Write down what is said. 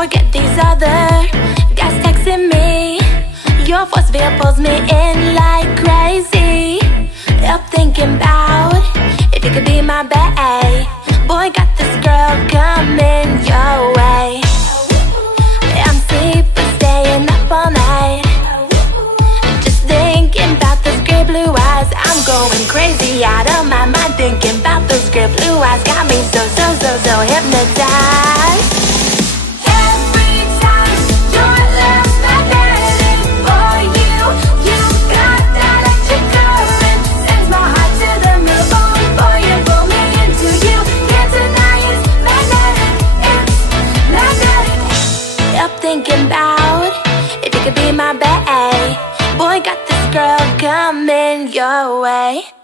Forget these other guys texting me. Your force field pulls me in like crazy. Up thinking about if you could be my bae. Boy, got this girl coming your way. I'm sleeping, staying up all night, just thinking about those gray blue eyes. I'm going crazy, out of my mind, thinking about those gray blue eyes. Got me so hypnotized. Every time your love's magnetic for you, you got that electric current, sends my heart to the moon. Boy, you pull me into you, can't deny it's magnetic, it's magnetic. Up thinking about if you could be my bae. Boy, got this girl coming your way.